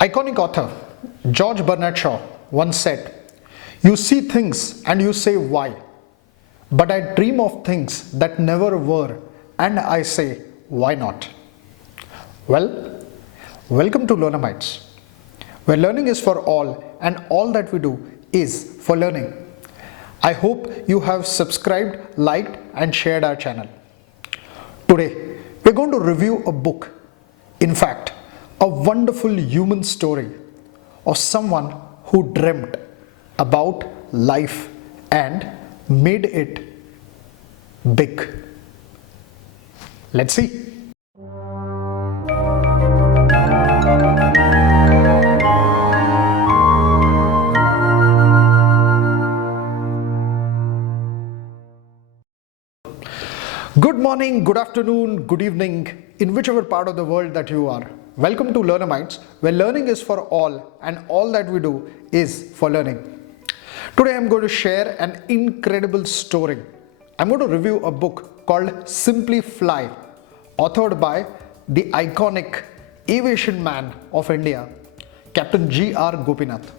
Iconic author George Bernard Shaw once said, "You see things and you say why, but I dream of things that never were and I say why not." Well, welcome to Learnamytes, where learning is for all and all that we do is for learning. I hope you have subscribed, liked and shared our channel. Today, we're going to review a book, in fact, a wonderful human story of someone who dreamt about life and made it big. Let's see. Good morning, good afternoon, good evening, in whichever part of the world that you are. Welcome to Learnamytes, where learning is for all and all that we do is for learning. Today I'm going to share an incredible story. I'm going to review a book called Simply Fly, authored by the iconic aviation man of India, Captain G R Gopinath.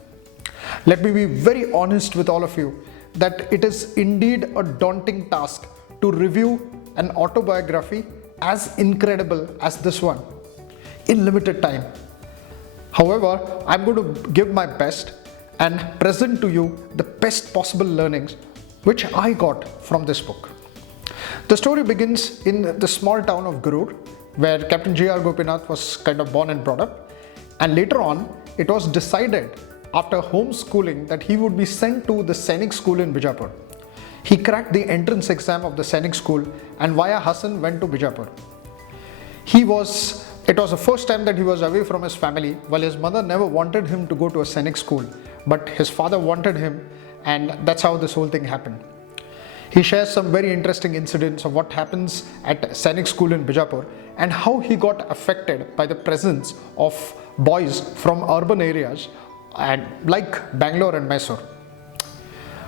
Let me be very honest with all of you that it is indeed a daunting task to review an autobiography as incredible as this one in limited time. However, I'm going to give my best and present to you the best possible learnings which I got from this book. The story begins in the small town of Garur, where Captain G R Gopinath was kind of born and brought up, and later on it was decided after homeschooling that he would be sent to the Sainik school in Bijapur. He cracked the entrance exam of the Sainik school and via Hassan went to Bijapur. It was the first time that he was away from his family, while his mother never wanted him to go to a Sainik school, but his father wanted him, and that's how this whole thing happened. He shares some very interesting incidents of what happens at Sainik school in Bijapur and how he got affected by the presence of boys from urban areas and like Bangalore and Mysore.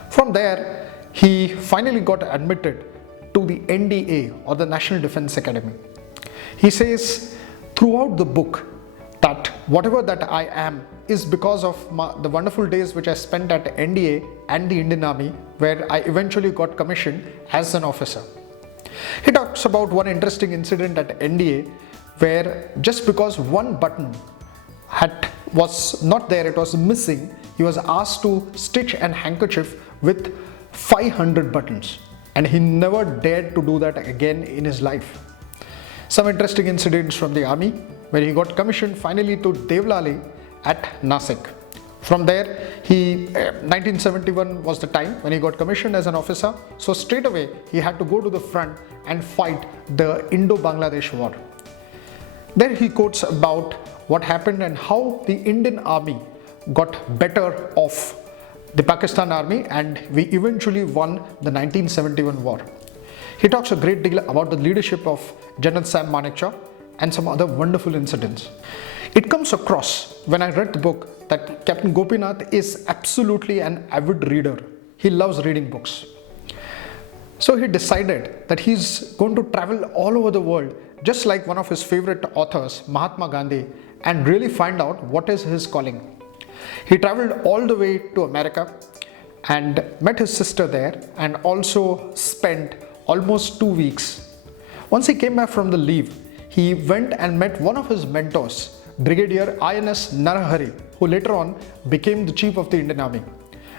From there, he finally got admitted to the NDA, or the National Defence Academy. He says throughout the book that whatever that I am is because of the wonderful days which I spent at NDA and the Indian Army, where I eventually got commissioned as an officer. He talks about one interesting incident at NDA where just because one button was not there, it was missing, he was asked to stitch an handkerchief with 500 buttons, and he never dared to do that again in his life. Some interesting incidents from the army, where he got commissioned finally to Devlali at Nasik. From there, 1971 was the time when he got commissioned as an officer, so straight away he had to go to the front and fight the Indo-Bangladesh war. There he quotes about what happened and how the Indian army got better off the Pakistan army, and we eventually won the 1971 war. He talks a great deal about the leadership of General Sam Manekshaw and some other wonderful incidents. It comes across when I read the book that Captain Gopinath is absolutely an avid reader. He loves reading books. So he decided that he's going to travel all over the world, just like one of his favorite authors, Mahatma Gandhi, and really find out what is his calling. He traveled all the way to America and met his sister there, and also spent almost 2 weeks. Once he came back from the leave, he went and met one of his mentors, Brigadier INS Narahari, who later on became the chief of the Indian Army,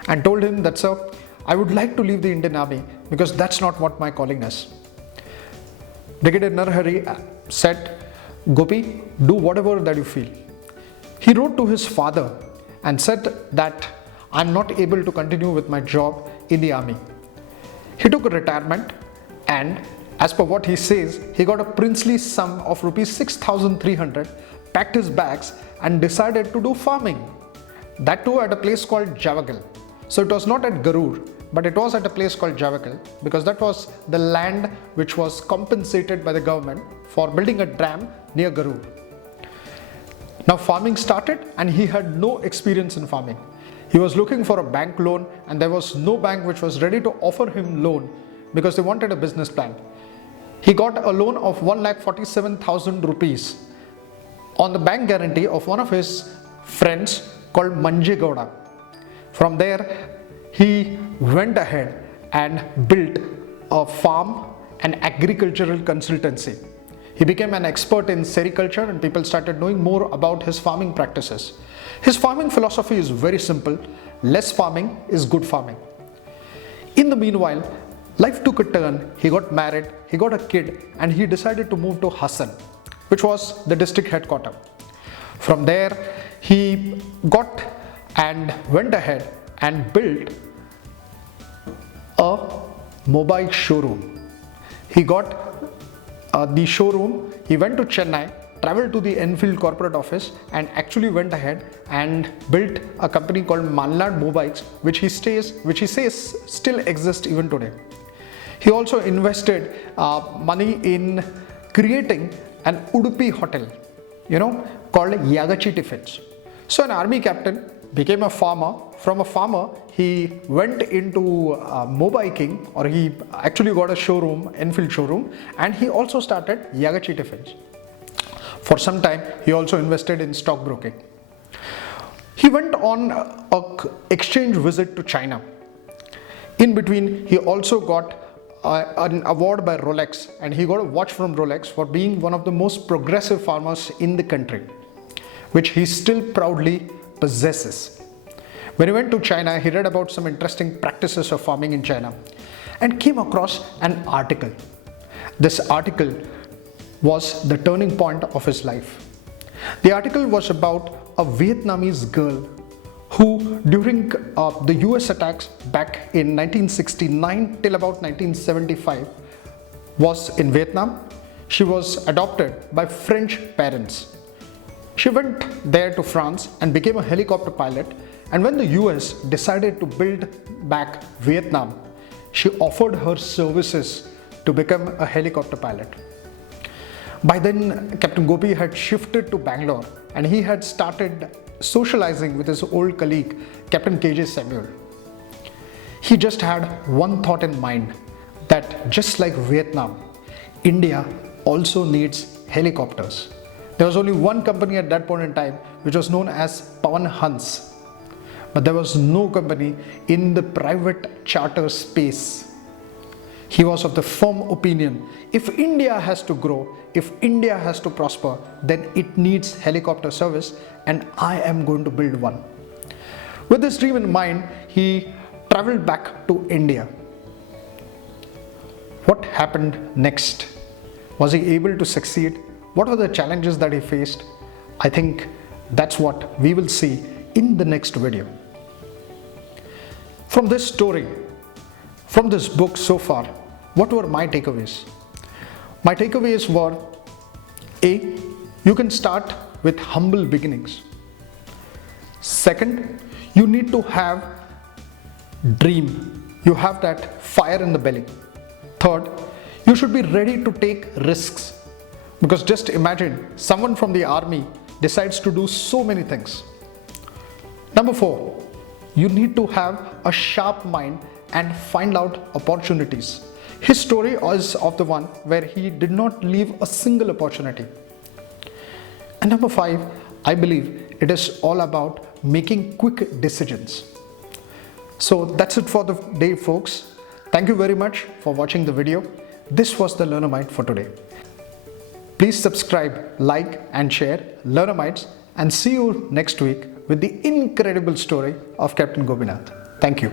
and told him that, "Sir, I would like to leave the Indian Army because that's not what my calling is." Brigadier Narahari said, "Gopi, do whatever that you feel." He wrote to his father and said that I'm not able to continue with my job in the army. He took a retirement, and as per what he says, he got a princely sum of rupees 6,300, packed his bags and decided to do farming. That too at a place called Javagal. So it was not at Garur, but it was at a place called Javagal, because that was the land which was compensated by the government for building a dam near Garur. Now farming started, and he had no experience in farming. He was looking for a bank loan, and there was no bank which was ready to offer him loan because they wanted a business plan. He got a loan of 1,47,000 rupees on the bank guarantee of one of his friends called Manjegowda. From there, he went ahead and built a farm and agricultural consultancy. He became an expert in sericulture and people started knowing more about his farming practices. His farming philosophy is very simple: less farming is good farming. In the meanwhile, life took a turn. He got married, he got a kid, and he decided to move to Hassan, which was the district headquarters. From there, he got and went ahead and built a mobile showroom. He got the showroom, he went to Chennai, traveled to the Enfield corporate office and actually went ahead and built a company called Malnad Mobiles, which he says still exists even today. He also invested money in creating an Udupi hotel, called Yagachi Tiffins. So an army captain became a farmer. From a farmer, he went into mobile king, or he actually got a showroom, Enfield showroom, and he also started Yagachi Tiffins. For some time, he also invested in stockbroking. He went on an exchange visit to China. In between, he also got an award by Rolex, and he got a watch from Rolex for being one of the most progressive farmers in the country, which he still proudly possesses. When he went to China, he read about some interesting practices of farming in China and came across an article. This article was the turning point of his life. The article was about a Vietnamese girl who, during the US attacks back in 1969 till about 1975, was in Vietnam. She was adopted by French parents. She went there to France and became a helicopter pilot, and when the US decided to build back Vietnam, she offered her services to become a helicopter pilot. By then, Captain Gopi had shifted to Bangalore and he had started socializing with his old colleague, Captain KJ Samuel. He just had one thought in mind, that just like Vietnam, India also needs helicopters. There was only one company at that point in time which was known as Pawan Hans, but there was no company in the private charter space. He was of the firm opinion, if India has to grow, if India has to prosper, then it needs helicopter service, and I am going to build one. With this dream in mind, he traveled back to India. What happened next? Was he able to succeed? What were the challenges that he faced? I think that's what we will see in the next video. From this story, from this book so far, what were my takeaways? My takeaways were: A, you can start with humble beginnings. Second, you need to have dream. You have that fire in the belly. Third, you should be ready to take risks. Because just imagine someone from the army decides to do so many things. Number 4, you need to have a sharp mind and find out opportunities. His story is of the one where he did not leave a single opportunity. And number 5, I believe it is all about making quick decisions. So that's it for the day, folks. Thank you very much for watching the video. This was the Learnamite for today. Please subscribe, like and share Learnamytes, and see you next week with the incredible story of Captain Gopinath. Thank you.